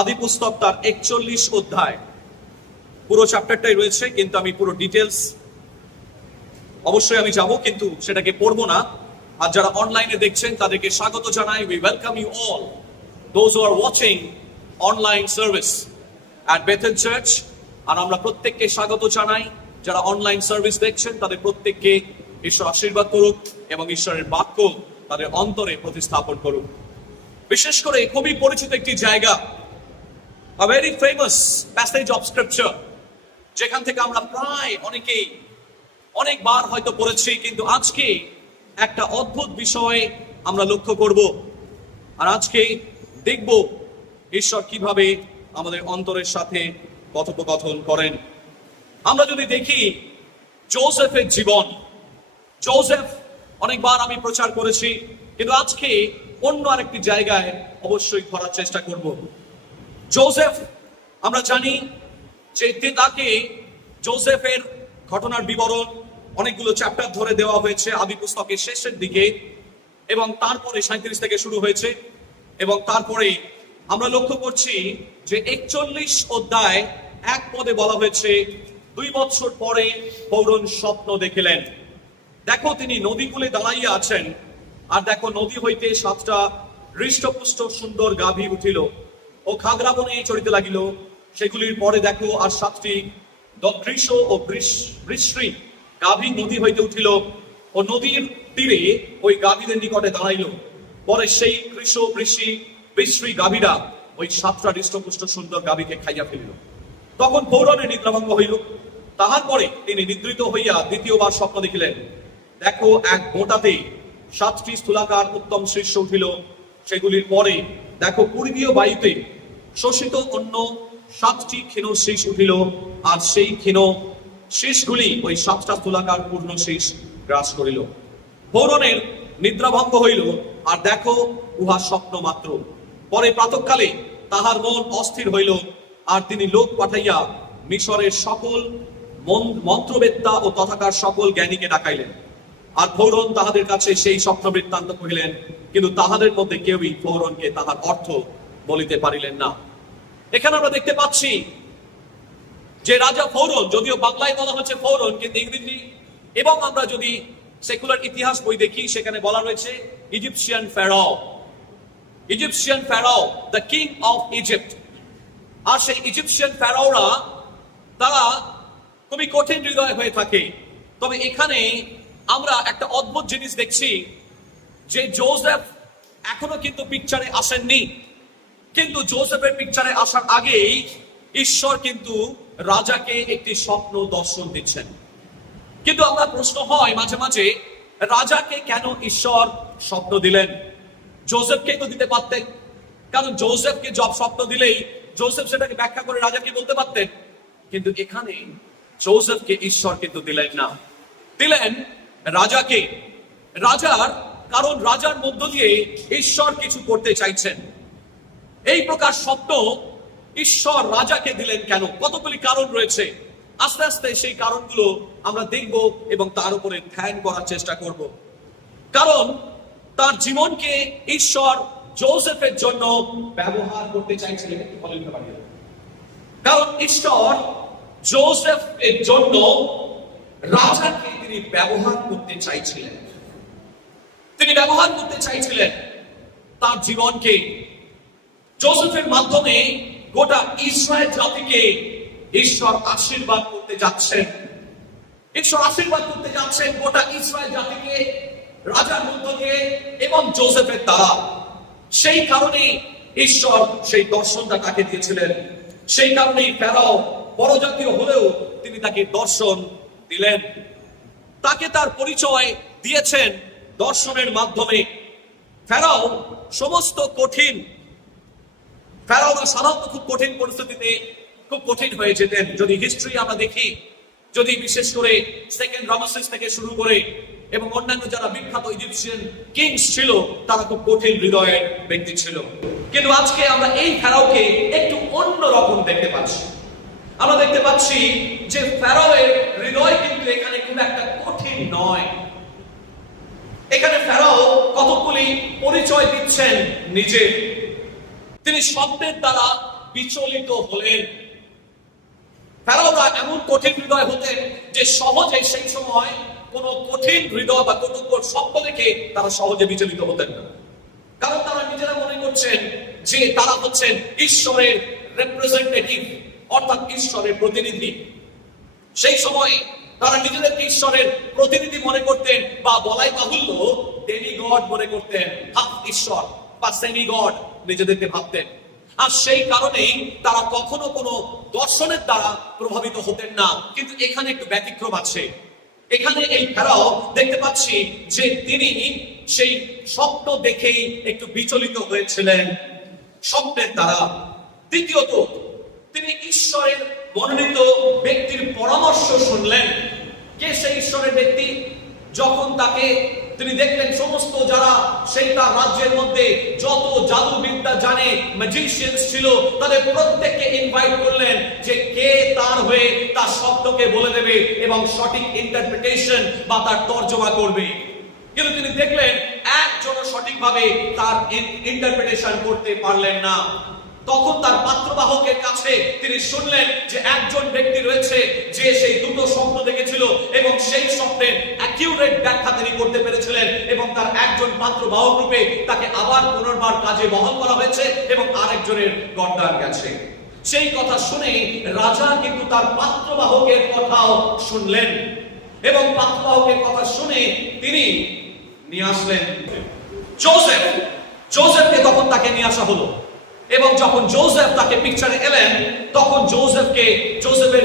আদি পুস্তক তার 41 অধ্যায়, পুরো চ্যাপ্টারটাই রয়েছে, কিন্তু আমি পুরো ডিটেলস অবশ্যই আমি যাব, কিন্তু সেটাকে পড়বো না। আর যারা অনলাইনে দেখছেন তাদেরকে স্বাগত জানাই। We welcome you all those who are watching online service at Bethel church. আর আমরা প্রত্যেককে স্বাগত জানাই, যারা অনলাইন সার্ভিস দেখছেন তাদের প্রত্যেককে ঈশ্বর আশীর্বাদ করুক এবং ঈশ্বরের বাক্য তাদের অন্তরে প্রতিস্থাপন করুক। বিশেষ করে খুবই পরিচিত একটি জায়গা, a very famous passage of scripture, যেখান থেকে আমরা প্রায় অনেকেই অনেকবার হয়তো পড়েছি, কিন্তু আজকে একটা অদ্ভুত বিষয় আমরা লক্ষ্য করব। আর আজকে দেখব ঈশ্বর কিভাবে আমাদের অন্তরের সাথে কথোপকথন করেন। আমরা যদি দেখি জোসেফের জীবন, জোসেফ অনেকবার আমি প্রচার করেছি, কিন্তু আজকে অন্য আরেকটি জায়গায় অবশ্যই ধরার চেষ্টা করব। জোসেফ, আমরা জানি যে তাকে জোসেফের ঘটনার বিবরণ অনেকগুলো চ্যাপ্টার ধরে দেওয়া হয়েছে আদি পুস্তকের শেষের দিকে, এবং তারপরে 37 থেকে শুরু হয়েছে, এবং তারপরে আমরা লক্ষ্য করছি যে 41 অধ্যায় এক পদে বলা হয়েছে 2 বছর পরে ফৌরন স্বপ্ন দেখিলেন। দেখো, তিনি নদী কূলে দাঁড়াইয়া আছেন, আর দেখো নদী হইতে 7টা হৃষ্টপুষ্ট সুন্দর গাভী উঠিল ও খাগড়া বনে চড়িতে লাগিল। সেগুলির পরে দেখো আর 7টি কৃষ ও বৃষ্টি গাভী নদী হইতে উঠিল ও নদীর তীরে ওই গাভীদের নিকটে দাঁড়াইল। পরে সেই কৃষ বৃষ্টি গাভীরা ওই 7টা হৃষ্টপুষ্ট সুন্দর গাভীকে খাইয়া ফেলিল। তখন ফৌরনের নিদ্রাভঙ্গ হইল। তাহার পরে তিনি নিদ্রিত হইয়া দ্বিতীয়বার স্বপ্ন দেখিলেন। দেখো, এক গোটাতে 7টি স্থূলাকার উত্তম শীর্ষ উঠিল। সেগুলির পরে দেখো পূর্বীয় বায়ুতে শোষিত অন্য 7টি ক্ষীণ শীষ উঠিল, আর সেই ক্ষীণ শীষগুলি ওই 7টা স্থূলাকার পূর্ণ শীষ গ্রাস করিল। ফৌরনের নিদ্রাভঙ্গ হইল, আর দেখো উহা স্বপ্ন মাত্র। পরে প্রাতঃকালে তাহার মন অস্থির হইল, আর তিনি লোক পাঠাইয়া মিশরের সকল মন্ত্রবেত্তা ও তথাকার সকল জ্ঞানীকে ডাকাইলেন। আর ফৌরন তাহাদের কাছে সেই স্বপ্ন বৃত্তান্ত কহিলেন, কিন্তু তাহাদের মধ্যে কেউই ফৌরনকে তাহার অর্থ বলিতে পারিলেন না। এখানে আমরা দেখতে পাচ্ছি যে রাজা ফৌরন, যদিও বাংলায় বলা হচ্ছে ফৌরন, কিন্তু ইংরেজি এবং আমরা যদি সেকুলার ইতিহাস বই দেখি সেখানে বলা রয়েছে Egyptian Pharaoh, Egyptian Pharaoh, the king of Egypt. আর সেই ইজিপশিয়ান ফেরাওরা তারা খুবই কঠিন হৃদয় হয়ে থাকে। তবে এখানে আমরা একটা অদ্ভুত জিনিস দেখছি যে জোসেফ এখনো কিন্তু পিকচারে আসেননি, কিন্তু জোসেফের পিকচারে আসার আগেই ঈশ্বর কিন্তু রাজাকে একটি স্বপ্ন দর্শন দিচ্ছেন। কিন্তু আমরা প্রশ্ন হয় মাঝে মাঝে, রাজাকে কেন ঈশ্বর স্বপ্ন দিলেন? জোসেফকে তো দিতে পারতেন, কারণ জোসেফকে জব স্বপ্ন দিলেই জোসেফ সেটাকে ব্যাখ্যা করে রাজাকে বলতে পারতেন। কিন্তু এখানে জোসেফকে ঈশ্বর কিন্তু দিলেন না, দিলেন রাজাকে। রাজার কারণ রাজার মধ্য দিয়ে ঈশ্বর কিছু করতে চাইছেন। এই প্রকার স্বপ্ন ঈশ্বর রাজাকে দিলেন কেন? কতগুলি কারণ রয়েছে। আস্তে আস্তে সেই কারণগুলো আমরা দেখব এবং তার উপরে ধ্যান করার চেষ্টা করব। কারণ তার জীবনকে ঈশ্বর জোসেফের জন্য ব্যবহার করতে চাইছিলেন। কারণ ঈশ্বর জোসেফের জন্য রাজাকে তিনি ব্যবহার করতে চাইছিলেন। তিনি ব্যবহার করতে চাইছিলেন তার জীবনকে। জোসেফের মাধ্যমে গোটা ইসরায়েল জাতিকে ঈশ্বর আশীর্বাদ করতে যাচ্ছেন। ঈশ্বর আশীর্বাদ করতে যাচ্ছেন গোটা ইসরায়েল জাতিকে রাজার মধ্য দিয়ে এবং জোসেফের দ্বারা। সেই কারণে ঈশ্বর সেই দর্শনটা তাকে দিয়েছিলেন। সেই কারণেই ফেরাও পরজাতীয় হলেও তিনি তাকে দর্শন দিলেন। তাকে তার পরিচয় দিয়েছেন দর্শনের মাধ্যমে। ফেরাও সমস্ত কঠিন, ফেরাওরা সাধারণত খুব কঠিন পরিস্থিতিতে খুব কঠিন হয়ে যেতেন। যদি হিস্ট্রি আমরা দেখি, যদি বিশেষ করে সেকেন্ড রামেসেস থেকে শুরু করে এবং অন্যান্য যারা বিখ্যাত ইজিপশিয়ান কিংস ছিল, তারা খুব কঠিন হৃদয়ের ব্যক্তি ছিল। কিন্তু আজকে আমরা এই ফেরাওকে একটু অন্য রকম দেখতে পাচ্ছি। আমরা দেখতে পাচ্ছি যে ফেরাওয়ের হৃদয় কিন্তু এখানে খুব একটা কঠিন নয়। এখানে ফেরাও কতগুলি পরিচয় দিচ্ছেন নিজে। তিনি শব্দের দ্বারা বিচলিত হলেন। ফেরাওরা এমন কঠিন হৃদয় হতেন যে সহজে সেই সময় কোন কঠিন হৃদয় বা কটুকর শব্দ দেখে তারা সহজে বিচলিত হতেন না, কারণ তারা নিজেরা মনে করছেন যে তারা হচ্ছেন ঈশ্বরের রিপ্রেজেন্টেটিভ, অর্থাৎ ঈশ্বরের প্রতিনিধি। সেই সময় তারা নিজেদেরকে ঈশ্বরের প্রতিনিধি মনে করতেন, বা বলাই বাহুল্য ডেমিগড মনে করতেন, হাফ ঈশ্বর বা সেমি গড নিজেদেরকে ভাবতেন। আর সেই কারণেই তারা কখনো কোনো দর্শনের দ্বারা প্রভাবিত হতেন না। কিন্তু এখানে একটু ব্যতিক্রম আছে। এখানে এই ফেরাও দেখতে পাচ্ছি যে তিনি সেই স্বপ্ন দেখেই একটু বিচলিত হয়েছিলেন স্বপ্নের দ্বারা। দ্বিতীয়ত, তিনি ঈশ্বরের মনোনীত ব্যক্তির পরামর্শ শুনলেন। কে সেই ঈশ্বরের ব্যক্তি? যখন তাকে তিনি দেখলেন সমস্ত যারা সেই তার রাজ্যের মধ্যে যত জাদুবিদ্যা জানে, ম্যাজিশিয়ানস ছিল, তাদের প্রত্যেককে ইনভাইট করলেন যে কে তার হয়ে তার শব্দকে বলে দেবে এবং সঠিক ইন্টারপ্রিটেশন বা তার তর্জমা করবে। কিন্তু তিনি দেখলেন একজনও সঠিকভাবে তার ইন্টারপ্রিটেশন করতে পারলেন না। তখন তার পাত্রবাহকের কাছে তিনি শুনলেন যে একজন ব্যক্তি রয়েছে যে সেই দুটো স্বপ্ন দেখেছিল এবং সেই স্বপ্নের অ্যাকিউরেট ব্যাখ্যা তিনি করতে পেরেছিলেন, এবং তার একজন পাত্রবাহক রূপে তাকে আবার পুনর্বার কাজে বহাল করা হয়েছে এবং আরেকজনের গর্দান গেছে। সেই কথা শুনে রাজা কিন্তু তার পাত্রবাহকের কথাও শুনলেন, এবং পাত্রবাহকের কথা শুনে তিনি নিয়ে আসলেন জোসেফকে। তখন তাকে নিয়ে আসা হলো, এবং যখন জোসেফ তাকে পিকচারে এলেন, তখন জোসেফের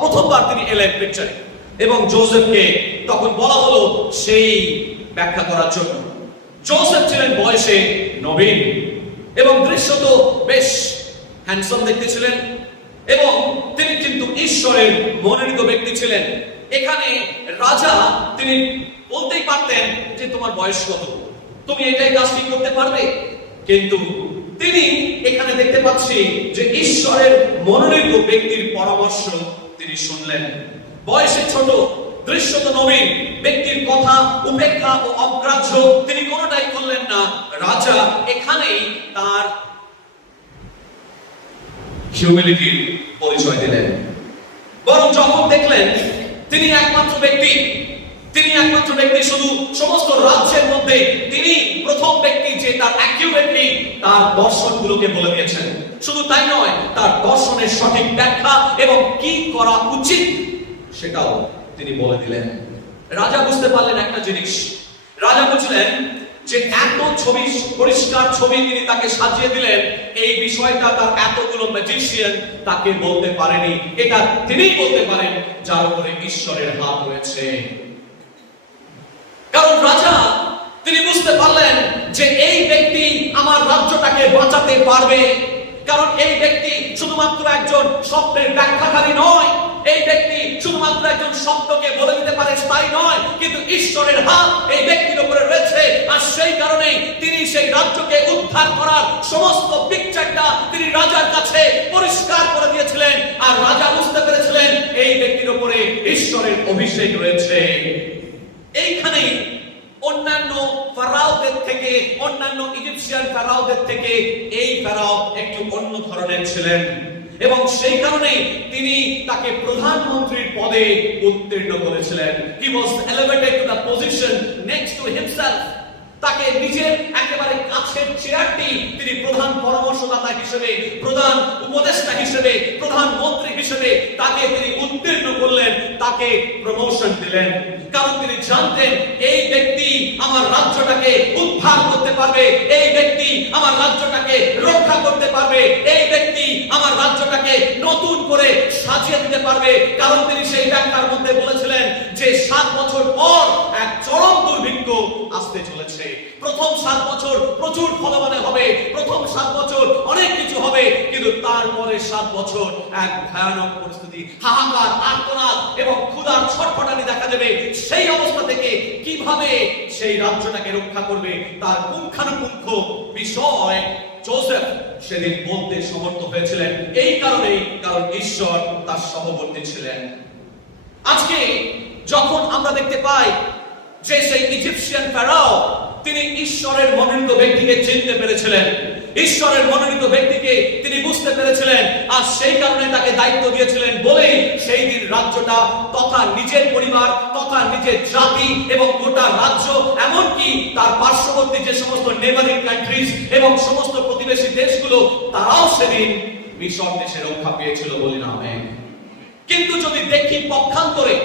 প্রথমবার তিনি এলেন পিকচারে, এবং জোসেফকে তখন বলা হলো সেই ব্যাখ্যা করার জন্য। জোসেফ ছিলেন বয়সে নবীন এবং দৃশ্যত বেশ হ্যান্ডসাম দেখতে ছিলেন, এবং তিনি কিন্তু ঈশ্বরের মনোনীত ব্যক্তি ছিলেন। এখানে রাজা তিনি বলতেই পারতেন যে তোমার বয়স কত, তুমি এটাই কাজটি করতে পারবে, কিন্তু তিনি এখানে দেখতে পাচ্ছি যে ঈশ্বরের মনোনীত ব্যক্তির পরামর্শ তিনি শুনলেন। বয়সে ছোট, দৃশ্যত নবীন ব্যক্তির কথা উপেক্ষা ও অগ্রাহ্য তিনি কোনোটাই করলেন না। রাজা এখানেই তার হিউমিলিটির পরিচয় দিলেন। বরং যখন দেখলেন তিনি একমাত্র ব্যক্তি, শুধু সমস্ত রাজ্যের মধ্যে তিনি প্রথম ব্যক্তি যে তার অ্যাকিউরেটলি তার দর্শনগুলোকে বলে দিয়েছেন। শুধু তাই নয়, তার দর্শনের সঠিক ব্যাখ্যা এবং কি করা উচিত সেটাও তিনি বলে দিলেন। রাজা বুঝতে পারলেন একটা জিনিস, রাজা বুঝলেন যে এত ছবি, পরিষ্কার ছবি তিনি তাকে সাজিয়ে দিলেন, এই বিষয়টা তার এতগুলো ম্যাজিশিয়ান তাকে বলতে পারেনি। এটা তিনিই বলতে পারেন যার উপরে ঈশ্বরের হাত রয়েছে। কারণ রাজা তিনি বুঝতে পারলেন যে এই ব্যক্তি আমার রাজ্যটাকে বাঁচাতে পারবে। কারণ এই ব্যক্তি শুধুমাত্র একজন স্বপ্নের ব্যাখ্যাকারী নয়, এই ব্যক্তি শুধুমাত্র একজন শব্দকে বলে দিতে পারে তাই নয়, কিন্তু ঈশ্বরের হাত এই ব্যক্তির উপরে রয়েছে। আর সেই কারণেই তিনি সেই রাজ্যকে উদ্ধার করার সমস্ত পিকচারটা তিনি রাজার কাছে পরিষ্কার করে দিয়েছিলেন। আর রাজা বুঝতে পেরেছিলেন এই ব্যক্তির উপরে ঈশ্বরের অভিষেক রয়েছে। এইখানেই অন্যান্য ফারাওদের থেকে, অন্যান্য ইজিপশিয়ান ফারাওদের থেকে এই ফারাও একটু অন্য ধরনের ছিলেন, এবং সেই কারণেই তিনি তাকে প্রধানমন্ত্রীর পদে উত্তীর্ণ করেছিলেন। He was elevated to the position next to himself. তাকে নিজের একেবারে কাছের চেয়ারটি তিনি প্রধান পরামর্শদাতা হিসেবে, প্রধান উপদেষ্টা হিসেবে, প্রধানমন্ত্রী হিসেবে তাকে তিনি উত্তীর্ণ করলেন, তাকে প্রমোশন দিলেন। কারণ তিনি জানতেন এই ব্যক্তি আমার রাজ্যটাকে উদ্ধার করতে পারবে, এই ব্যক্তি আমার রাজ্যটাকে রক্ষা করতে পারবে, এই ব্যক্তি আমার রাজ্যটাকে নতুন করে সাজিয়ে দিতে পারবে। কারণ তিনি সেই ব্যাখ্যার মধ্যে বলেছিলেন যে 7 বছর পর এক চরম দুর্ভিক্ষ আসতে চলেছে। প্রথম 7 বছর প্রচুর ফলবান হবে, প্রথম 7 বছর অনেক কিছু হবে, কিন্তু তারপরে 7 বছর এক ভয়ানক পরিস্থিতি, হাহাকার, আর্তনাদ এবং ক্ষুধার ছটফটানি দেখা দেবে। সেই অবস্থা থেকে কিভাবে সেই রাজ্যটাকে রক্ষা করবে তার পুঙ্খানুপুঙ্খ বিষয় জোসেফ সেদিন বলতে সমর্থ হয়েছিলেন। এই কারণেই, কারণ ঈশ্বর তার সহবর্তী ছিলেন। আজকে যখন আমরা দেখতে পাই যে সেই ইজিপশিয়ান ফেরাও তিনি ঈশ্বরের মনোনীত ব্যক্তিকে চিনতে পেরেছিলেন, ঈশ্বরের মনোনীত ব্যক্তিকে তিনি বুঝতে পেরেছিলেন, আর সেই কারণে তাকে দায়িত্ব দিয়েছিলেন বলেই সেই দিন রাজ্যটা তথা নিজের পরিবার তথা নিজের জাতি এবং গোটা রাজ্য, এমনকি তার পার্শ্ববর্তী যে সমস্ত নেবারিং কান্ট্রিজ এবং সমস্ত প্রতিবেশী দেশগুলো, তারাও সেদিন মিশর দেশে রক্ষা পেয়েছিল, বলি না আমেন। কিন্তু যদি দেখি পক্ষান্তরে,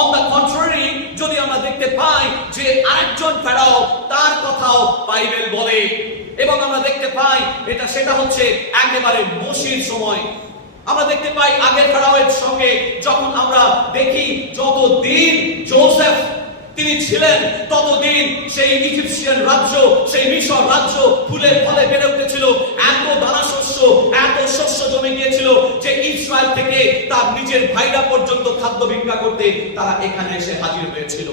অন দ্য কন্ট্রারি, যদি আমরা দেখতে পাই যে আরেকজন ফেরাও, তার কথাও বাইবেল বলে, এবং আমরা দেখতে পাই সেটা হচ্ছে একেবারে মোশির সময়। আমরা দেখতে পাই আগের ফেরাওয়ের সঙ্গে যখন আমরা দেখি যতদিন যোসেফ তিনি ছিলেন ততদিন সেই ইজিপশিয়ান রাজ্য, সেই মিশর রাজ্য ফুলে ফলে বেড়ে উঠেছিল। এত দানা শস্য, এত শস্য জমে গিয়েছিল যে ইসরায়েল থেকে তার নিজের ভাইরা পর্যন্ত খাদ্য ভিক্ষা করতে তারা এখানে এসে হাজির হয়েছিল।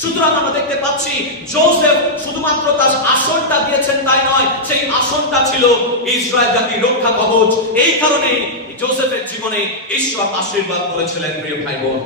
সুতরাং আমরা দেখতে পাচ্ছি যোসেফ শুধুমাত্র তার আসনটা দিয়েছেন তাই নয়, সেই আসনটা ছিল ইসরায়েল জাতির রক্ষা কবচ। এই কারণে যোসেফের জীবনে ঈশ্বর আশীর্বাদ করেছিলেন। প্রিয় ভাই বোন,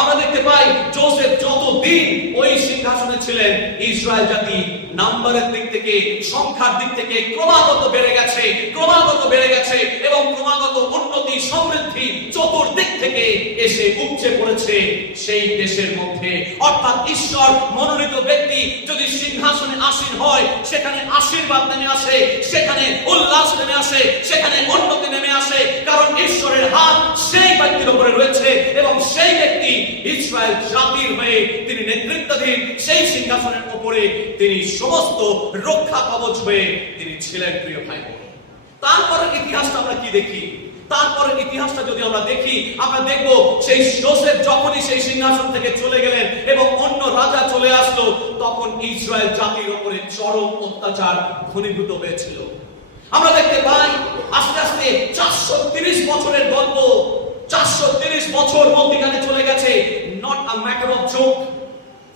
আমরা দেখতে পাই যোসেফ যতদিন ওই সিংহাসনে ছিলেন, ইসরায়েল জাতি নাম্বারের দিক থেকে, সংখ্যার দিক থেকে ক্রমাগত বেড়ে গেছে, ক্রমাগত বেড়ে গেছে, এবং ক্রমাগত উন্নতি সমৃদ্ধি চতুর্দিক থেকে এসে উপচে পড়েছে সেই দেশের মধ্যে। অর্থাৎ ঈশ্বর মনোনীত ব্যক্তি যদি সিংহাসনে আসীন হয়, সেখানে আশীর্বাদ নেমে আসে, সেখানে উল্লাস নেমে আসে, সেখানে উন্নতি নেমে আসে, কারণ ঈশ্বরের হাত সেই ব্যক্তির উপরে রয়েছে এবং সেই ব্যক্তি ইসরায়েল জাতির হয়ে তিনি নেতৃত্বাধীন সেই সিংহাসনের উপরে তিনি সমস্ত রক্ষা কবচ হয়ে তিনি ছিলেন। প্রিয় ভাই বোন, তারপরে ইতিহাসটা আমরা কি দেখি? তারপরে ইতিহাসটা যদি আমরা দেখি, আমরা দেখব সেই যোসেফ যখনই সেই সিংহাসন থেকে চলে গেলেন এবং অন্য রাজা চলে আসলো, তখন ইসরায়েল জাতির উপরে চরম অত্যাচার ঘনীভূত হয়েছিল। আমরা দেখতে পাই আস্তে আস্তে 430 বছরের গল্প, 430 বছর মধ্যখানে চলে গেছে। Not a matter of joke.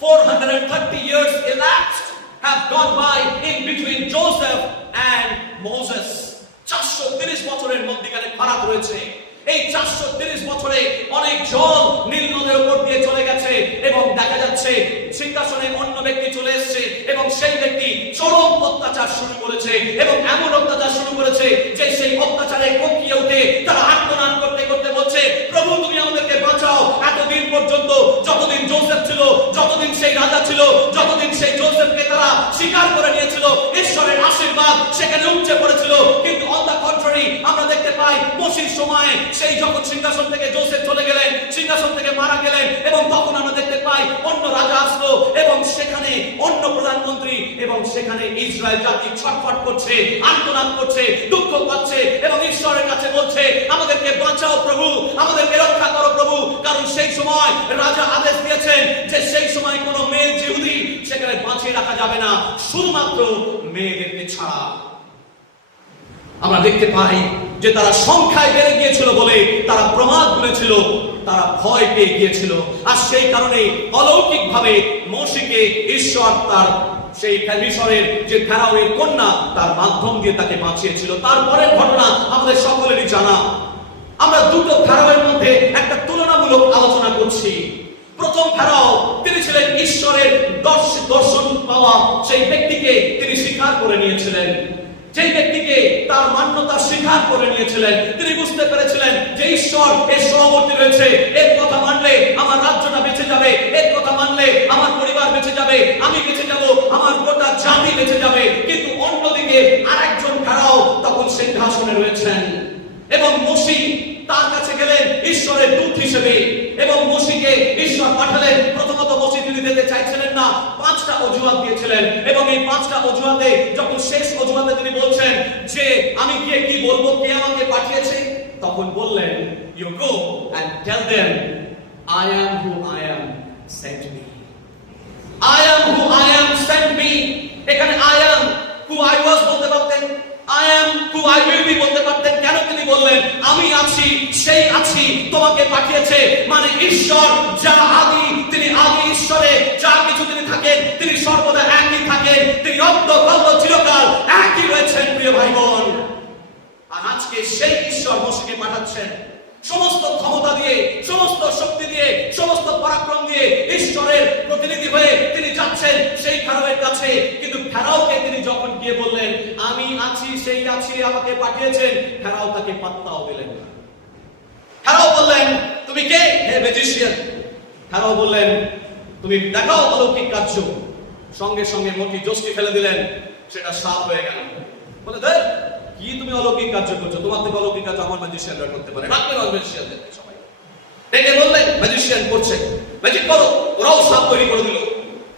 430 years elapsed, have gone by in between Joseph and Moses. 430 বছরের মধ্যখানে ফারাক রয়েছে। এই 430 বছরে অনেক জল নীল নদের উপর দিয়ে চলে গেছে এবং দেখা যাচ্ছে সিংহাসনে অন্য ব্যক্তি চলে এসেছে এবং সেই ব্যক্তি চরম অত্যাচার শুরু করেছে, এবং এমন অত্যাচার শুরু করেছে যে সেই অত্যাচারে কোকিয়ে উঠে তারা আত্মনাদ করতে করতে বলছে, প্রভু তুমি আমাদেরকে বাঁচাও। এতদিন পর্যন্ত যতদিন যোসেফ ছিল, যতদিন সেই রাজা ছিল, যতদিন সেই যোসেফকে তারা স্বীকার করে নিয়েছিল, ঈশ্বরের আশীর্বাদ সেখানে উপচে পড়েছিল। কিন্তু অন দ্য কন্ট্রারি আমরা দেখতে পাই মোশির সময়ে সেই যখন সিংহাসন থেকে যোসেফ চলে গেলেন, সিংহাসন থেকে মারা গেলেন, এবং তখন আমরা দেখতে পাই অন্য রাজা আসলো এবং সেখানে অন্য প্রধানমন্ত্রী, এবং সেখানে ইসরায়েল জাতি ছটফট করছে, আর্তনাদ করছে, দুঃখ পাচ্ছে এবং ঈশ্বরের কাছে বলছে, আমাদেরকে বাঁচাও প্রভু, আমাদেরকে রক্ষা করো প্রভু। কারণ সেই সময় রাজা আদেশ দিয়েছেন যে সেই সময় কোনো মেয়ে জিহুদি সেখানে বাঁচিয়ে রাখা যাবে না, শুধুমাত্র মেয়েদেরকে ছাড়া। আমরা দেখতে পাই যে তারা সংখ্যায় বেড়ে গিয়েছিল বলে তারা প্রমাদ বলেছিল, তারা ভয় পেয়ে গিয়েছিল, আর সেই কারণে অলৌকিকভাবে মোশিকে ঈশ্বর তার সেই মিশরের যে ফেরাওয়ের কন্যা তার মাধ্যম দিয়ে তাকে বাঁচিয়েছিল। তারপরের ঘটনা আমাদের সকলেরই জানা। আমরা দুটো ফেরাওয়ের মধ্যে একটা তুলনামূলক আলোচনা করছি। প্রথম ফেরাও, তিনি ছিলেন ঈশ্বরের দর্শন পাওয়া সেই ব্যক্তিকে তিনি স্বীকার করে নিয়েছিলেন, সেই ব্যক্তিকে তার মান্যতা স্বীকার করে নিয়েছিলেন। তিনি বুঝতে পেরেছিলেন যে ঈশ্বর এর সহবর্তী রয়েছে, এর কথা মানলে আমার রাজ্যটা বেঁচে যাবে, এর কথা মানলে আমার পরিবার বেঁচে যাবে, আমি বেঁচে যাব, আমার গোটা জাতি বেঁচে যাবে। কিন্তু অন্যদিকে আরেকজন ফেরাও তখন সিংহাসনে রয়েছেন, এবং মোশি তার কাছে গেলেন ঈশ্বরের দূত হিসেবে, এবং মোশিকে ঈশ্বর পাঠালেন। প্রথমত মোশি তিনি যেতে চাইছিলেন না, 5টা অজুহাত দিয়েছিলেন, এবং এই 5টা অজুহাতে যখন শেষ অজুহাতে তিনি বলছেন যে আমি গিয়ে কি বলবো, কে আমাকে পাঠিয়েছে, তখন বললেন, you go and tell them I am who I am, sent me. I am who I am, sent me. এখানে I am who I was বলতে পারতেন, I am who I will be বলতে পারতেন। কেন তিনি বললেন আমি আছি, সেই আছি তোমাকে পাঠিয়েছে? মানে ঈশ্বর যা আদি, তিনি আদি ঈশ্বরে যা কিছু তিনি থাকেন, তিনি সর্বদা একই থাকেন, তিনি অদ্য কল্প চিরকাল একই রয়েছেন। প্রিয় ভাই বোন, আর আজকে সেই ঈশ্বর মোশিকে পাঠাচ্ছেন। সমস্ত ক্ষমতা দিয়ে, সমস্ত শক্তি দিয়ে, সমস্ত পরাক্রম দিয়ে ঈশ্বরের প্রতিনিধি হয়ে তিনি যাচ্ছেন সেই ফেরাওয়ের কাছে। কিন্তু ফেরাওকে তিনি যখন গিয়ে বললেন আমি আছি, সেই আছি, আমাকে পাঠিয়েছেন, ফেরাও তাকে পাত্তাও দিলেন না। ফেরাও বললেন তুমি কে? হে ম্যাজিশিয়ান। ফেরাও বললেন তুমি দেখাও অলৌকিক কার্য। সঙ্গে সঙ্গে মোটি জোসটি ফেলে দিলেন, সেটা সাপ হয়ে গেল। বলে দেখ কি তুমি অলৌকিক কার্য করছো, তোমার থেকে অলৌকিক কাজ আমার ম্যাজিশিয়ানরা করতে পারে। রাখবেন ম্যাজিশিয়ানদের সবাই ডেকে বললেন ম্যাজিশিয়ান করছে, ম্যাজিক করো। ওরাও সাপ তৈরি করে দিল।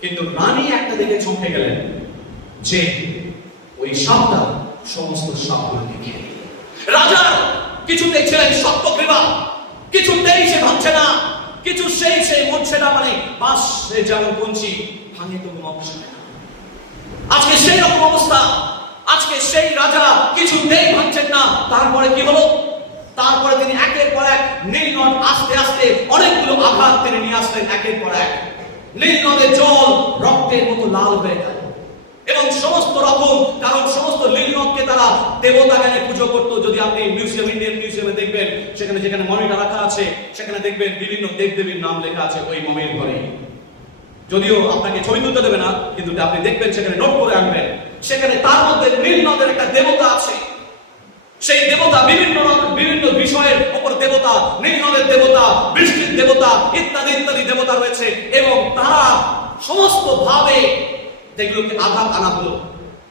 কিন্তু রানী একটা দেখে চমকে গেলেন যে ওই সাপটা সমস্ত সাপগুলোকে খেয়ে। রাজা কিছুতেই ছিলেন সত্যগ্রীবা, কিছুতেই সে ভাবছে না, কিছু সেই মরছে না, মানে বাস যেমন কঞ্চি ভাঙে তো অবস্থা। আজকে সেই রকম অবস্থা, আজকে সেই রাজা কিছুতেই ভাবছেন না। তারপরে কি হলো? তারপরে তিনি একের পর এক নীল নদ, আস্তে আস্তে অনেকগুলো আঘাত তিনি নিয়ে আসলেন একের পর এক। নীল নদের জল রক্তের মতো লাল হয়ে গেল এবং সমস্ত রকম, কারণ সমস্ত নীল নদকে তারা দেবতা জ্ঞানে পুজো করতো। যদি আপনি মিউজিয়াম, ইন্ডিয়ান মিউজিয়ামে দেখবেন, সেখানে যেখানে মমিটা রাখা আছে সেখানে দেখবেন বিভিন্ন দেবদেবীর নাম লেখা আছে ওই মমির ঘরে। যদিও আপনাকে ছবি তুলতে দেবে না, কিন্তু আপনি দেখবেন সেখানে নোট করে আনবেন, সেখানে তার মধ্যে নীল নদের একটা দেবতা আছে। সেই দেবতা বিভিন্ন বিষয়ের উপর দেবতা, নীল নদের দেবতা, বৃষ্টির দেবতা, ইত্যাদি ইত্যাদি দেবতা রয়েছে। এবং তারা সমস্ত ভাবে যেগুলোকে আঘাত আনা হলো,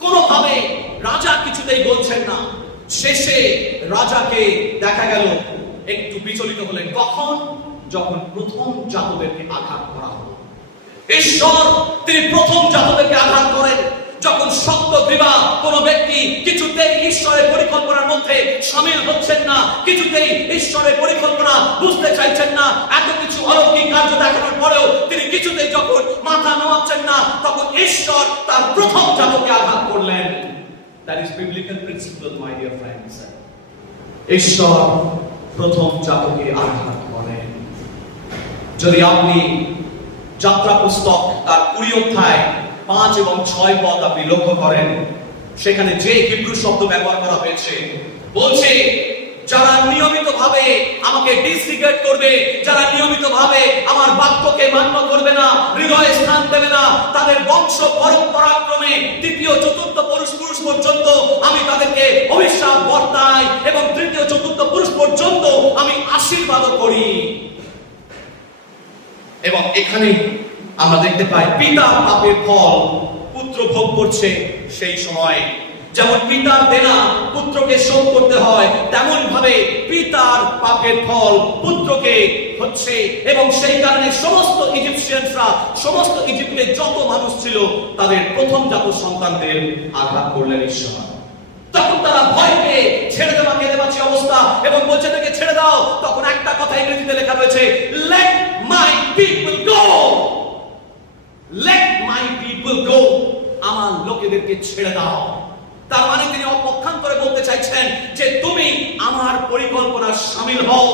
কোনোভাবে রাজা কিছুতেই বলছেন না। শেষে রাজাকে দেখা গেল একটু বিচলিত হলেন। কখন? যখন প্রথম জাতদেরকে আঘাত করা হলো। ঈশ্বর তিনি প্রথম জাতদেরকে আঘাত করেন। যখন সত্যগ্রীবা কোন ব্যক্তি কিছুতেই ঈশ্বরের পরিকল্পনার মধ্যে শামিল হচ্ছেন না, কিছুতেই ঈশ্বরের পরিকল্পনা বুঝতে চাইছেন না, এত কিছু অলৌকিক কার্য দেখানোর পরেও তিনি কিছুতেই যখন মাথা নামাচ্ছেন না, তখন ঈশ্বর তার প্রথম জাতকে আঘাত করলেন। That is biblical principle, my dear friends. ঈশ্বর প্রথম জাতকে আঘাত করেন। যদি আপনি যাত্রা পুস্তক তার 20 অধ্যায় 5 এবং 6 পদ আপনি লক্ষ্য করেন, সেখানে যে হিব্রু শব্দ ব্যবহার করা হয়েছে বলছে যারা নিয়মিতভাবে আমাকে ডিসরিগার্ড করবে, যারা নিয়মিতভাবে আমার বাক্যকে মান্য করবে না, হৃদয়ে স্থান দেবে না, তাদের বংশ পরম্পরাক্রমে তৃতীয় চতুর্থ পুরুষ পর্যন্ত আমি তাদেরকে অভিশাপ বর্তাই এবং তৃতীয় চতুর্থ পুরুষ পর্যন্ত আমি আশীর্বাদ করি। এবং এখানে আমরা দেখতে পাই পিতার পাপের ফল পুত্র ভোগ করছে। সেই সময় যেমন পিতার দেনা পুত্রকে শোধ করতে হয়, তেমন ভাবে পিতার পাপের ফল পুত্রকে হচ্ছে। এবং সেই কারণে সমস্ত ইজিপশিয়ানরা, সমস্ত ইজিপ্টের যত মানুষ ছিল, তাদের প্রথম জাত সন্তানদের আঘাত করলেন ঈশ্বর। তখন তারা ভয় পেয়ে ছেড়ে দেওয়া কেঁদেবাচ্ছি অবস্থা এবং বলছে তাকে ছেড়ে দাও। তখন একটা কথা ইংরেজিতে লেখা রয়েছে, let my people go, let my people go, আমার লোকেদেরকে ছেড়ে দাও। তার মানে তিনি অপক্ষান্তরে বলতে চাইছেন যে তুমি আমার পরিকল্পনায় শামিল হও,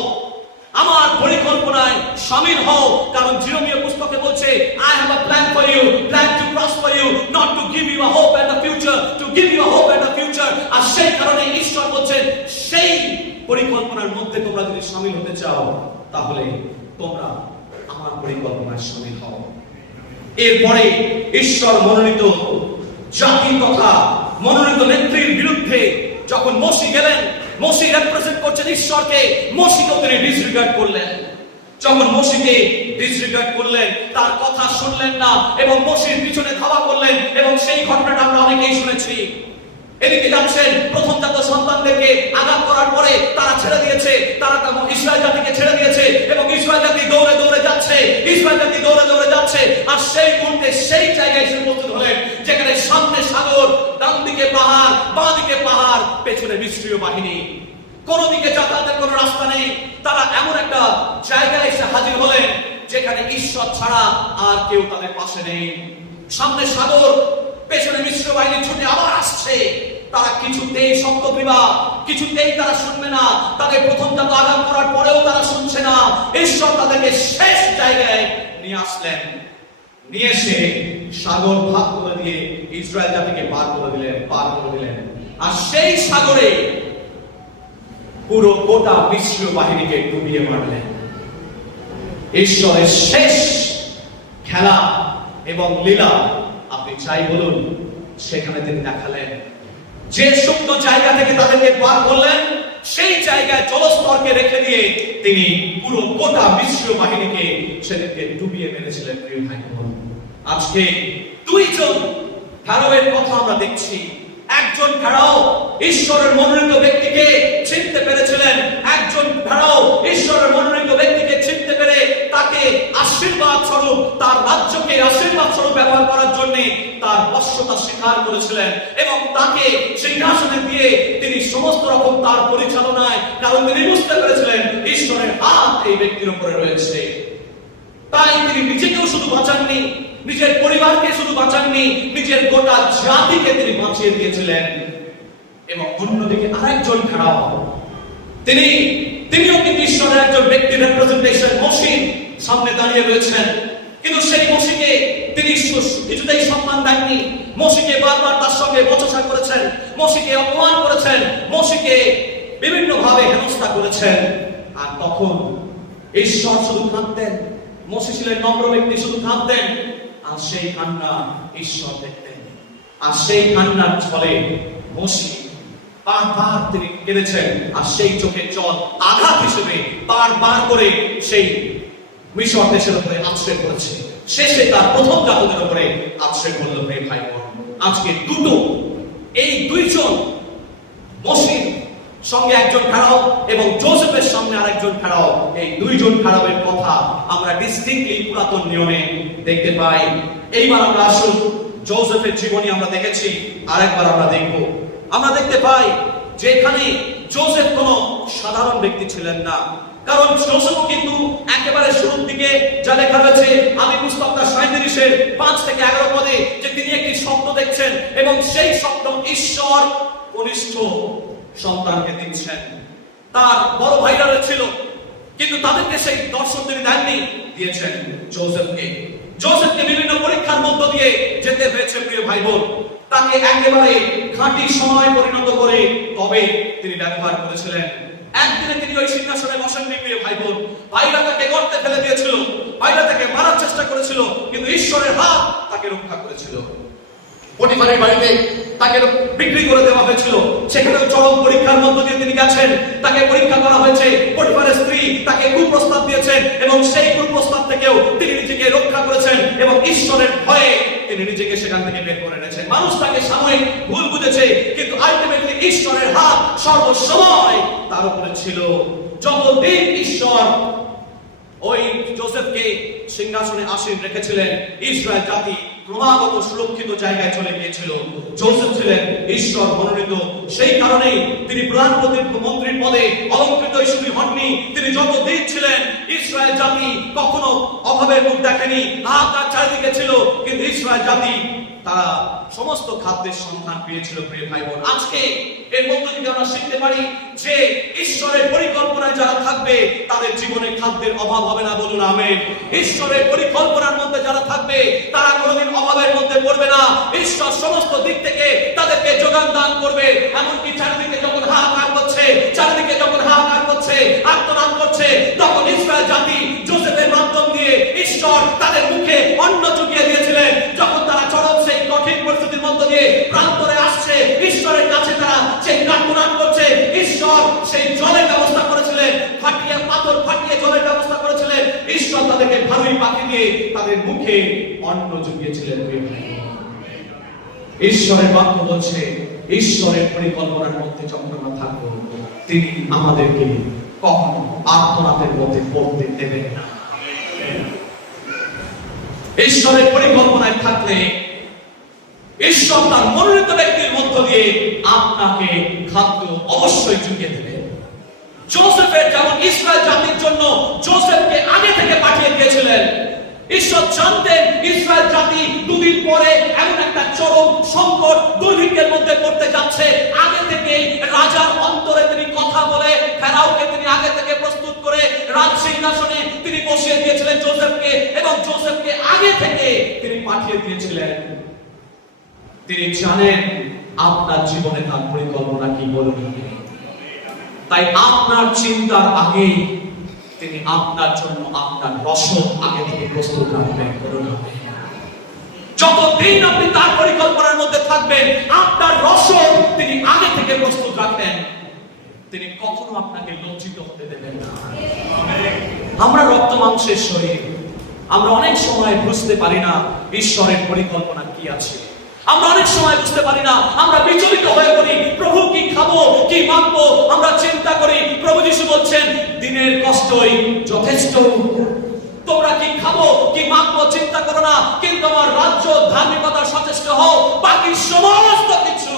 আমার পরিকল্পনায় শামিল হও। কারণ জিরোমিয়া পুস্তকে বলছে I have a plan for you, plan to prosper you, not to give you a hope and a future, to give you a hope and a future. আর সেই কারণে ঈশ্বর বলছেন সেই পরিকল্পনার মধ্যে তোমরা যদি শামিল হতে চাও, তাহলে তোমরা আমার পরিকল্পনায় শামিল হও। এরপরে ঈশ্বর মনোনীত জাতি তথা মনোনীত নেত্রীর বিরুদ্ধে যখন মোশি গেলেন, মোশি রিপ্রেজেন্ট করছেন ঈশ্বরকে, মোশিকেও তিনি ডিসরিগার্ড করলেন। যখন মোশিকে ডিসরিগার্ড করলেন, তার কথা শুনলেন না এবং মোশির পিছনে ধাওয়া করলেন, এবং সেই ঘটনাটা আমরা অনেকেই শুনেছি। এদিকে যাচ্ছেন প্রথম জাত সন্তানদেরকে আঘাত করার পরে তারা ছেড়ে দিয়েছে, তারা ইসরায়েল জাতিকে ছেড়ে দিয়েছে এবং ইসরায়েল জাতি দৌড়ে দৌড়ে যাচ্ছে, ইসরায়েল জাতি দৌড়ে দৌড়ে যাচ্ছে। আর সেই মুহূর্তে সেই জায়গায় এসে উপস্থিত হলেন যেখানে সামনে সাগর, ডান দিকে পাহাড়, বাঁ দিকে পাহাড়, পেছনে মিশরীয় বাহিনী, কোন দিকে যাতায়াতের কোন রাস্তা নেই। তারা এমন একটা জায়গায় এসে হাজির হলেন যেখানে ঈশ্বর ছাড়া আর কেউ তাদের পাশে নেই। সামনে সাগর, পেছনে মিশ্র বাহিনী ছুটে আবার আসছে। তারা কিছুতেই সত্যগ্রীবা, কিছুতেই তারা শুনবে না। তাদের প্রথম জাত আঘাত করার পরেও তারা শুনছে না। ঈশ্বর তাদেরকে শেষ জায়গায় নিয়ে আসলেন, নিয়ে এসে সাগর ভাগ করে দিয়ে ইসরায়েল জাতিকে পার করে দিলেন। আর সেই সাগরে পুরো গোটা মিশ্র বাহিনীকে ডুবিয়ে মারলেন। ঈশ্বরের শেষ খেলা এবং লীলা আপনি চাই বলুন, সেখানে তিনি দেখালেন। যে শুকনো জায়গা থেকে তাদেরকে বার করলেন, সেই জায়গায় জলস্তরকে রেখে দিয়ে তিনি পুরো গোটা মিশ্র বাহিনীকে সেদিনকে ডুবিয়ে মেরেছিলেন। প্রিয় ভাই বোন, আজকে দুইজন ফেরাওয়ের কথা আমরা দেখছি। একজন ফেরাও ঈশ্বরের মনোনীত ব্যক্তিকে চিনতে পেরেছিলেন। একজন ফেরাও ঈশ্বরের মনোনীত ব্যক্তিকে চিনতে পেরে তাকে আশীর্বাদ স্বরূপ, তার রাজ্যকে আশীর্বাদ স্বরূপ ব্যবহার করার জন্য তার বশ্যতা স্বীকার করেছিলেন এবং তাকে সিংহাসনে দিয়ে তিনি সমস্ত রকম তার পরিচালনায়, কারণ তিনি বুঝতে পেরেছিলেন ঈশ্বরের হাত এই ব্যক্তির উপরে রয়েছে। তাই তিনি নিজেকেও শুধু বাঁচাননি, নিজের পরিবারকে শুধু বাঁচাননি, নিজের গোটা জাতিকে তিনি বাঁচিয়ে দিয়েছিলেন। এবং অন্যদিকে আরেকজন ফেরাও, তিনিও কিন্তু ঈশ্বরের একজন ব্যক্তির রিপ্রেজেন্টেশন, মসিহ সামনে দাঁড়িয়ে রয়েছেন। কিন্তু সেই মসিহকে তিনি কিছুতেই সম্মান দেননি। মসিহকে বারবার তার সঙ্গে বচসা করেছেন, মসিহকে অপমান করেছেন, মসিহকে বিভিন্ন ভাবে হেনস্থা করেছেন। আর তখন ঈশ্বর শুধু কাঁদতেন, মসিহ ছিলেন নম্র ব্যক্তি, শুধু কাঁদতেন। আর সেই কান্না ঈশ্বর দেখতেন। আর সেই কান্নার ফলে মসিহ বারবার তিনি কেঁদেছেন। আর সেই চোখের জল আঘাত হিসেবে বারবার করে সেই মিশর দেশের উপরে আশ্রয় করেছে। শেষে তার প্রথম জাতকের উপরে আশ্রয় করল। প্রিয় ভাই বোন, আজকে এই দুইজন, মসিহ সঙ্গে একজন ফেরাও এবং যোসেফের সামনে আরেকজন ফেরাও, এই দুইজন ফেরাওয়ের কথা আমরা ডিস্টিংক্টলি পুরাতন নিয়মে দেখতে পাই। এইবার আমরা আসুন, যোসেফের জীবনী আমরা দেখেছি, আরেকবার আমরা দেখব। আমরা দেখতে পাই যে এখানে যোসেফ কোনো সাধারণ ব্যক্তি ছিলেন না। কারণ যোসেফ কিন্তু একেবারে শুরুর দিকে যা লেখা রয়েছে আদি পুস্তকটা 37-এর 5 থেকে 11 পদে, যে তিনি একটি স্বপ্ন দেখছেন এবং সেই স্বপ্ন ঈশ্বর কনিষ্ঠ সন্তানকে দিচ্ছেন। তার বড় ভাইরা ছিল, কিন্তু তাদেরকে সেই দর্শন তিনি দেননি, দিয়েছেন যোসেফকে বিভিন্ন পরীক্ষার মধ্য দিয়ে যেতে হয়েছে। প্রিয় ভাই বোন, তাকে একেবারে খাঁটি সময় পরিণত করে তবে তিনি ব্যবহার করেছিলেন। একদিনে তিনি ওই সিংহাসনে বসেননি। প্রিয় ভাই বোন, ভাইরা তাকে গর্তে ফেলে দিয়েছিল, ভাইরা তাকে মারার চেষ্টা করেছিল, কিন্তু ঈশ্বরের হাত তাকে রক্ষা করেছিল। পটিফারের বাড়িতে তাকে বিক্রি করে দেওয়া হয়েছিল, সেখানে চরম পরীক্ষার মধ্য দিয়ে তিনি গেছেন। তাকে পরীক্ষা করা হয়েছে, পটিফারের স্ত্রী তাকে কুপ্রস্তাব দিয়েছেন এবং সেই কুপ্রস্তাব থেকেও তিনি নিজেকে রক্ষা করেছেন এবং ঈশ্বরের ভয়ে তিনি নিজেকে সেখান থেকে বের করে এনেছেন। মানুষ তাকে সাময়িক ভুল বুঝেছে, কিন্তু আলটিমেটলি ঈশ্বরের হাত সর্বসময় তার উপরে ছিল। যতদিন ঈশ্বর ওই যোসেফকে সিংহাসনে আসীন রেখেছিলেন, ইসরায়েল জাতি ক্রমাগত সুরক্ষিত জায়গায় চলে গিয়েছিল। যোসেফ ছিলেন ঈশ্বর মনোনীত, সেই কারণেই তিনি প্রধানমন্ত্রীর পদে অলঙ্কৃত শুধু হননি। তিনি যতদিন ছিলেন, ইসরায়েল জাতি কখনো অভাবের মুখ দেখেনি, হাহাকার চারিদিকে ছিল, কিন্তু ইসরায়েল জাতি তারা সমস্ত খাদ্যের সন্ধান পেয়েছিল। প্রিয় ভাই বোন, আজকে এর মধ্য থেকে আমরা শিখতে পারি যে ঈশ্বরের পরিকল্পনায় যারা থাকবে তাদের জীবনে খাদ্যের অভাব হবে না। বলুন আমেন। ঈশ্বরের পরিকল্পনার মধ্যে যারা থাকবে তারা কোনোদিন অভাবের মধ্যে পড়বে না। ঈশ্বর সমস্ত দিক থেকে তাদেরকে যোগান দান করবে। এমনকি চারিদিকে যখন হাহাকার করছে, আর্তনাদ করছে, তখন ইসরায়েল জাতি যোসেফের মাধ্যম দিয়ে ঈশ্বর তাদের মুখে অন্ন জুগিয়ে দিয়েছিলেন। যখন তারা চরম সেই কঠিন পরিস্থিতির মধ্য দিয়ে প্রান্তরে আসছে, ঈশ্বরের কাছে তারা সেই আর্তনাদ করছে, ঈশ্বর সেই জলের ব্যবস্থা করেছিলেন, পাথর ফাটিয়ে জলের ব্যবস্থা করেছিলেন। ঈশ্বর তাদেরকে ভালোই পাখি দিয়ে তাদের মুখে অন্ন জুগিয়েছিলেন। ঈশ্বরের বাক্য বলছে, ঈশ্বরের পরিকল্পনার মধ্যে যখন আমরা থাকবো, তিনি আমাদেরকে কখনো আত্মনাথের মধ্যে পড়তে দেবেন না। ঈশ্বরের পরিকল্পনায় থাকলে ঈশ্বর তার মনোনীত ব্যক্তির মধ্য দিয়ে আপনাকে খাদ্য অবশ্যই জুগিয়ে দেবেন। যোসেফের যেমন ইসরায়েল জাতির জন্য যোসেফকে আগে থেকে পাঠিয়ে দিয়েছিলেন। ঈশ্বর জানতেন ইসরায়েল জাতি দুদিন পরে এমন একটা চরম সংকট দুর্ভিক্ষের মধ্যে পড়তে যাচ্ছে। আগে থেকে রাজার অন্তরে তিনি কথা বলে ফেরাওকে তিনি আগে থেকে প্রস্তুত করে রাজ সিংহাসনে তিনি বসিয়ে দিয়েছিলেন যোসেফকে, এবং যোসেফকে আগে থেকে তিনি পাঠিয়ে দিয়েছিলেন। তিনি জানেন আপনার জীবনে তার পরিকল্পনা কি। বলুন তাই আপনার চিন্তার আগে তিনি আপনার জন্য আপনার রসদ আগে থেকে প্রস্তুত রাখবেন। যতদিন আপনি তার পরিকল্পনার মধ্যে থাকবেন, আপনার রসদ তিনি আগে থেকে প্রস্তুত রাখবেন। তিনি কখনো আপনাকে লজ্জিত হতে দেবেন না। আমরা রক্ত মাংসের শরীর, আমরা অনেক সময় বুঝতে পারি না ঈশ্বরের পরিকল্পনা কি আছে। আমরা অনেক সময় বুঝতে পারি না, আমরা বিচলিত হয়ে পড়ি, প্রভু কি খাবো কি মাখবো আমরা চিন্তা করি। প্রভু যিশু বলছেন দিনের কষ্টই যথেষ্ট, তোমরা কি খাবো কি মাখবো চিন্তা করো না, কিন্তু আমার রাজ্য ধার্মিকতা সচেষ্ট হও, বাকি সমস্ত কিছু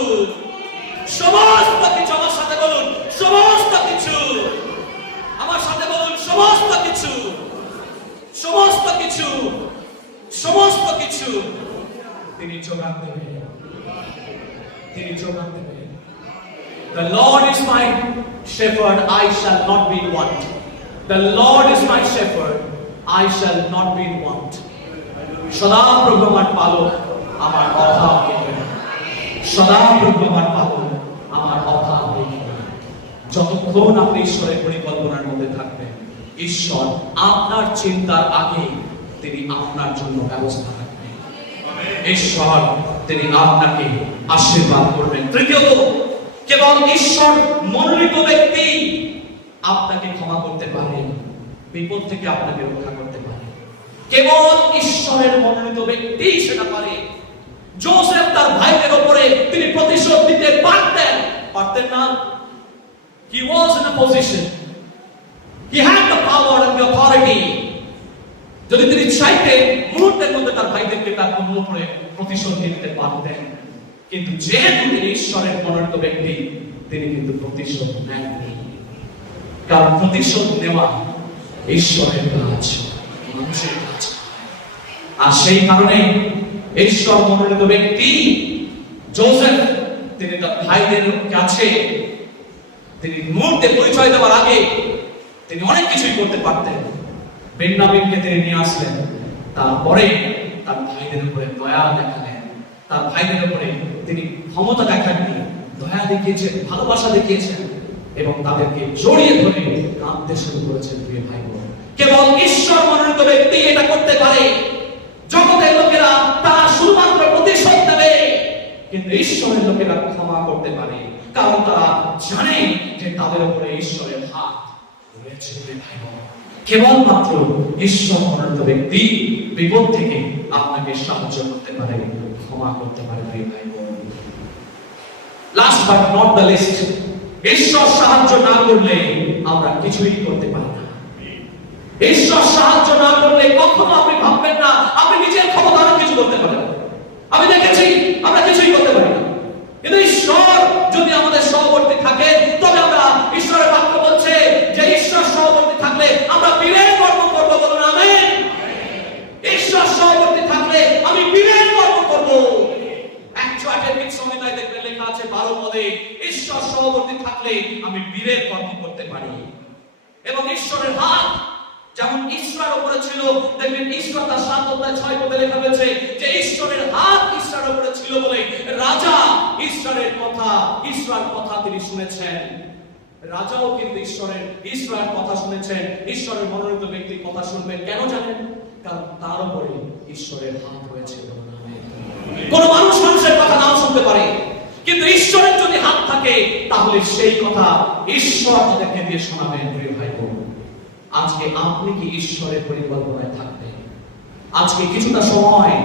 আমার সাথে বলুন সমস্ত কিছু, আমার সাথে বলুন সমস্ত কিছু, সমস্ত কিছু, সমস্ত কিছু তিনি যোগান দেবেন, তিনি যোগান দেবেন। The Lord is my shepherd, I shall not be in want. The Lord is my shepherd, I shall not be in want. সদা প্রভু আমার পালক, আমার অভাব হবে না। সদা প্রভু আমার পালক, আমার অভাব হবে না। যতক্ষণ আপনি ঈশ্বরের পরিকল্পনার মধ্যে থাকবেন, ঈশ্বর আপনার চিন্তার আগে তিনি আপনার জন্য ব্যবস্থা রাখবেন। ঈশ্বর তিনি আপনাকে আশীর্বাদ করবেন। তৃতীয়ত, কেবল ঈশ্বর মনোনীত ব্যক্তি আপনাকে ক্ষমা করতে পারেন, বিপদ থেকে আপনাকে রক্ষা করতে পারে। কেবল ঈশ্বরের মনোনীত ব্যক্তি সেটা পারে। যোসেফ তার ভাইদের উপরে তিনি প্রতিশোধ দিতে পারতেন না? He was in a position, he had the power and the authority. যদি তিনি চাইতেন মুহূর্তের মধ্যে তার ভাইদেরকে তার উপরে প্রতিশোধ নিতে পারতেন, কিন্তু যেহেতু তিনি ঈশ্বরের মনোনীত ব্যক্তি, তিনি কিন্তু প্রতিশোধ নেননি। কারণ প্রতিশোধ নেওয়া ঈশ্বরের কাজ, মানুষের কাজ। আর সেই কারণে ঈশ্বর মনোনীত ব্যক্তি যোসেফ তিনি তার ভাইদের কাছে তিনি মুহূর্তে পরিচয় দেওয়ার আগে তিনি অনেক কিছুই করতে পারতেন। বেন্যামিনকে তিনি নিয়ে আসলেন, তারপরে তার ভাইদের উপরে দয়া দেখালেন, তার ভাইদের উপরে তিনি ক্ষমতা দেখাননি, দয়া দেখিয়েছেন, ভালোবাসা দেখিয়েছেন এবং তাদেরকে জড়িয়ে ধরে কাঁদতে শুরু করেছেন। প্রিয় ভাই বোন, কেবল ঈশ্বর মনোনীত ব্যক্তি এটা করতে পারে। জগতের লোকেরা তারা শুধুমাত্র প্রতিশোধ নেবে, কিন্তু ঈশ্বরের লোকেরা ক্ষমা করতে পারে, কারণ তারা জানে যে তাদের উপরে ঈশ্বরের হাত রয়েছে। ভাই বোন, কেবলমাত্র ঈশ্বর মনোনীত ব্যক্তি বিপদ থেকে আপনাকে সাহায্য করতে পারে, ক্ষমা করতে পারে। প্রিয় ভাই বোন, last but not the least, ঈশ্বর সাহায্য না করলে আমরা কিছুই করতে পারি না। ঈশ্বর সাহায্য না করলে কখনো আপনি ভাববেন না আপনি নিজের ক্ষমতায় কিছু করতে পারেন। আমি দেখেছি আমরা কিছুই করতে পারি না, কিন্তু ঈশ্বর যদি আমাদের সহবর্তী থাকে, তবে আমরা, ঈশ্বরের বাক্য বলছে যে ঈশ্বর সহবর্তী থাকলে আমরা বীরের কর্ম করব। বলুন আমেন। ঈশ্বর সহবর্তী থাকলে আমি বীরের কর্ম করব। 108 গীত সংহিতায় দেখবেন লেখা আছে 12 পদে, ঈশ্বর সহবর্তী থাকলে আমি বীরের কর্ম করতে পারি। এবং ঈশ্বরের হাত যেমন ঈশ্বরের উপরে ছিল, দেখবেন ঈশ্বর তার 7 অধ্যায় 6 পদে লেখা হয়েছে যে ঈশ্বরের হাত ঈশ্বরের উপরে ছিল বলে রাজা ঈশ্বরের কথা তিনি শুনেছেন। রাজাও কিন্তু ঈশ্বরের কথা শুনেছেন, ঈশ্বরের মনোনীত ব্যক্তির কথা শুনবেন। কেন জানেন? কারণ তার উপরে ঈশ্বরের হাত রয়েছে। কোন মানুষের কথা নাও শুনতে পারে, কিন্তু ঈশ্বরের যদি হাত থাকে তাহলে সেই কথা ঈশ্বর তাদেরকে দিয়ে শোনাবেন। প্রিয় ভাই বোন, আজকে আপনি কি ঈশ্বরের পরিকল্পনায় থাকবেন? আজকে কিছুটা সময়,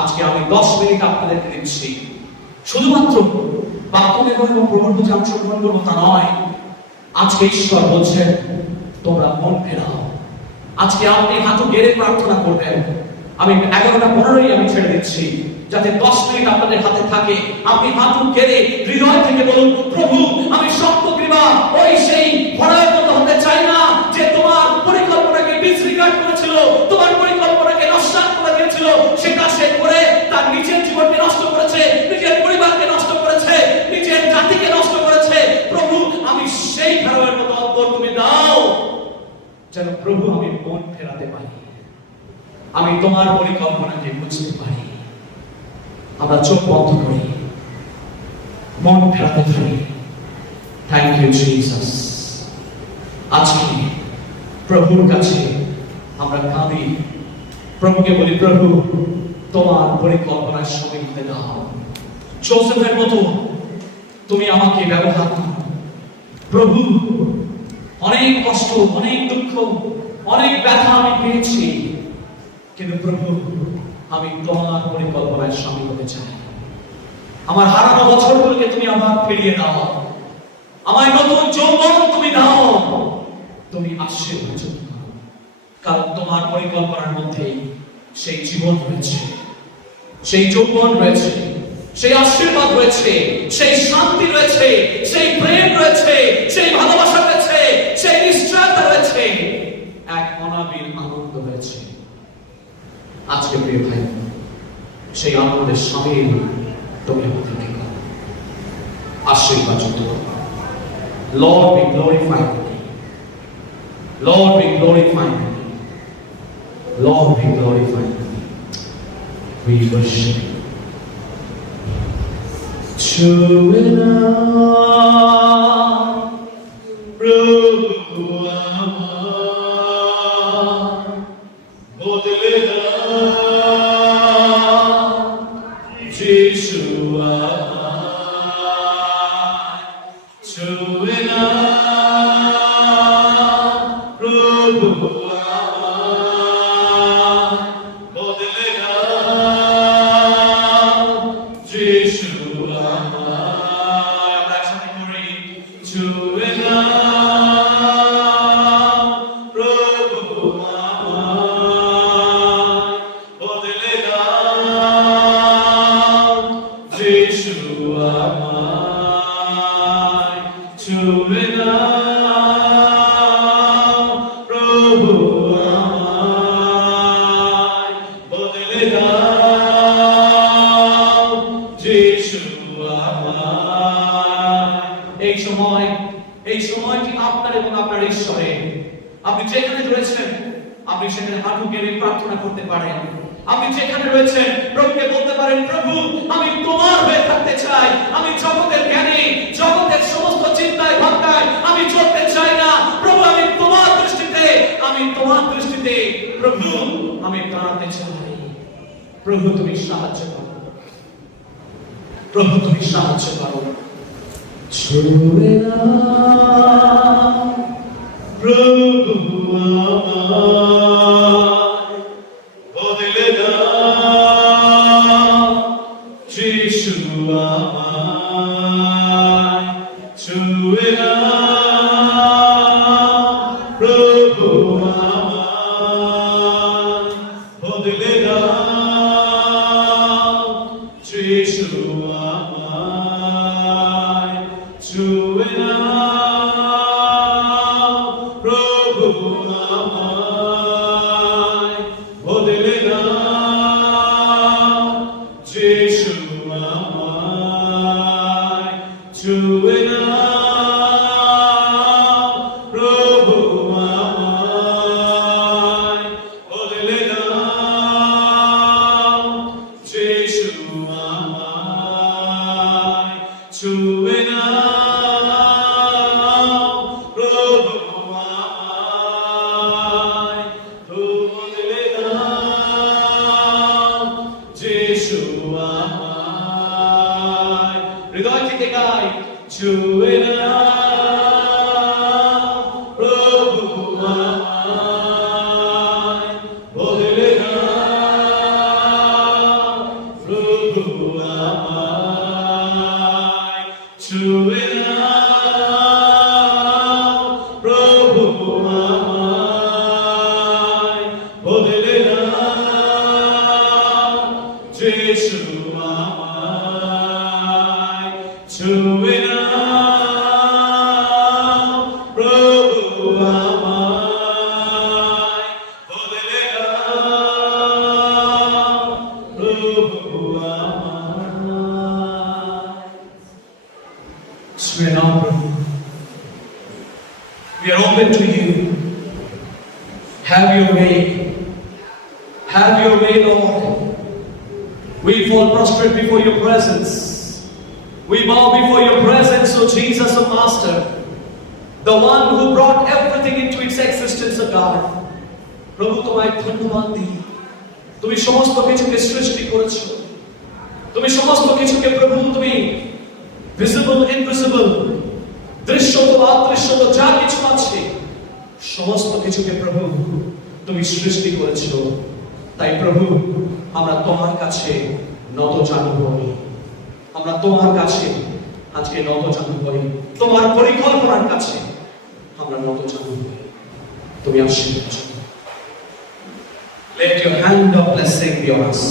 আজকে আমি 10 মিনিট আপনাদেরকে দিচ্ছি, শুধুমাত্র বাক্য নির্ভর এবং প্রবন্ধে অংশগ্রহণ করবো তা নয়। আজকে ঈশ্বর বলছেন তোমরা মন ফেরাও। আজকে আপনি হাঁটু গেড়ে প্রার্থনা করবেন। আমি 11:15 আমি ছেড়ে দিচ্ছি, যাতে 10 মিনিট আপনাদের হাতে থাকে। আপনি হাঁটু গেড়ে হৃদয় থেকে বলুন, প্রভু আমি শক্ত কৃপা ওই সেই ভরার মতো হতে চাই না যে তোমার পরিকল্পনাকে ডিসরিগার্ড করেছিল, তোমার পরিকল্পনাকে নস্যাৎ করে দিয়েছিল। সেটা সে করে তার নিজের জীবনকে নষ্ট করেছে, নিজের পরিবারকে নষ্ট করেছে, নিজের জাতিকে নষ্ট করেছে। প্রভু আমি সেই ভরার মতো অন্তর তুমি দাও, যেন প্রভু আমি মন ফেরাতে পারি, আমি তোমার পরিকল্পনাকে বুঝতে পারি। আমরা চোখ বন্ধ করি, মন ফেরাতে পারি। Thank you Jesus. আজকে প্রভুর কাছে আমরা কাঁদি, প্রভুকে বলি, প্রভু তোমার পরিকল্পনায় সঙ্গে দিতে দাও। যোসেফের মতো তুমি আমাকে ব্যবহার করো প্রভু। অনেক কষ্ট, অনেক দুঃখ, অনেক ব্যথা আমি পেয়েছি, কিন্তু প্রভু আমি তোমার পরিকল্পনায় সামিল হতে চাই। আমার হারানো বছরগুলোকে তুমি আবার ফিরিয়ে দাও, আমার নতুন যৌবন তুমি দাও, তুমি আশীর্বাদ করো, কারণ তোমার পরিকল্পনার মধ্যে সেই জীবন রয়েছে, সেই যৌবন রয়েছে, সেই আশীর্বাদ রয়েছে, সেই শান্তি রয়েছে, সেই প্রেম রয়েছে, সেই ভালোবাসা রয়েছে, সেই নিশ্চয়তা রয়েছে, এক অনাবিল আনন্দ রয়েছে। আজকে প্রিয় ভাই, সেই আনন্দের সামিল তুমি আমাদেরকে করো, আশীর্বাদ করো। Lord, be glorified in me. Lord, be glorified in me. Lord, be glorified in me. We worship you. True enough, Prabhu amar, bodle na, Jishu amar, true enough, Prabhu amar, bodle na, Jishu এই সময়টি আপনার এবং আপনার ঈশ্বরের। আপনি যেখানে রয়েছেন আপনি সেখানে হাঁটু গেড়ে প্রার্থনা করতে পারেন। আপনি যেখানে রয়েছেন প্রভুকে বলতে পারেন, প্রভু আমি তোমার হয়ে থাকতে চাই, আমি জগতের জ্ঞানে, জগতের সমস্ত চিন্তায় ভাবনায় আমি চলতে চাই না। প্রভু আমি তোমার দৃষ্টিতে, আমি তোমার দৃষ্টিতে প্রভু আমি দাঁড়াতে চাই। প্রভু তুমি সাহায্য করো, প্রভু তুমি সাহায্য করো। ছুঁয়ে নাও প্রভু আমায়, বদলে দাও যিশু আমায়। ছুঁয়ে নাও প্রভু আমায়, বদলে দাও যিশু আমায়। ছুঁয়ে নাও প্রভু আমায়, বদলে দাও যিশু আমায়। ছুঁয়ে নাও প্রভু আমায়, বদলে দাও যিশু আমায়। ছুঁয়ে নাও প্রভু আমায়, বদলে দাও যিশু আমায়। হৃদয় থেকে গাই, ছুঁয়ে নাও প্রভু আমায়, বদলে দাও প্রভু আমায়। ছুঁয়ে নাও প্রভু আমায়, বদলে দাও যিশু আমায়। ছুঁয়ে নাও প্রভু আমায়, বদলে দাও প্রভু আমায়। ছুঁয়ে নাও প্রভু। We are open to you. Have your way. Have your way, Lord. We fall prostrate before your presence. We bow before your presence, O Jesus, O Master. the one who brought everything into its existence, O God. প্রভু তোমায় ধন্যবাদ দিই, তুমি সমস্ত কিছুকে সৃষ্টি করেছো, তুমি সমস্ত কিছুকে প্রভু তুমি ভিজিবল ইনভিজিবল, দৃশ্যত অদৃশ্যত যা কিছু আছে সমস্ত কিছুকে প্রভু তুমি সৃষ্টি করেছো। তাই প্রভু আমরা তোমার কাছে নত জানু করি, আমরা তোমার কাছে আজকে নত জানু করি, তোমার পরিকল্পনার কাছে আমরা নত জানু করি। তুমি আশীর্বাদ করো। Let your hand of blessing be on us.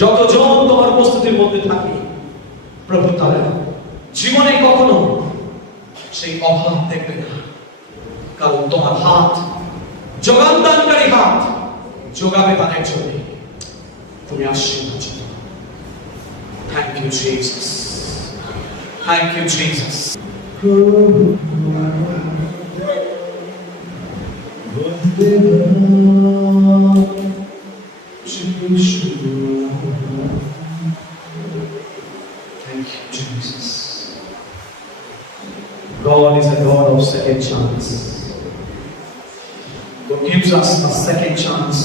যতজন তোমার উপস্থিতির মধ্যে থাকি প্রভু তারা জীবনে কখনো সেই অভাব দেখবে না, কারণ তোমার হাত যোগানদানকারী হাত যোগাবে তাদের জন্য। তুমি আশীর্বাদ করো। Thank you, Jesus. Thank you, Jesus. Thank you, Jesus. God is a God of second chance. God gives us a second chance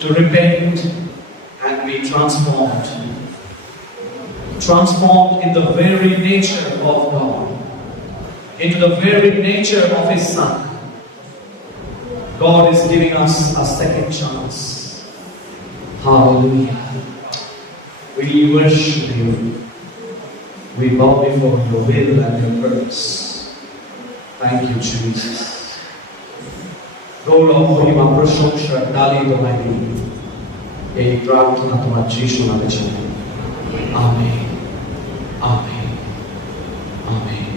to repent and be transformed. Transformed in the very nature of God, into the very nature of His Son. God is giving us a second chance. Hallelujah. We worship You. We bow before Your will and Your purpose. Thank you, Jesus. গৌরব মহিমা প্রশংসা ডালি তোমায় দিই, এই প্রার্থনা তোমার যিশু নামে চাই। Amen, amen, amen.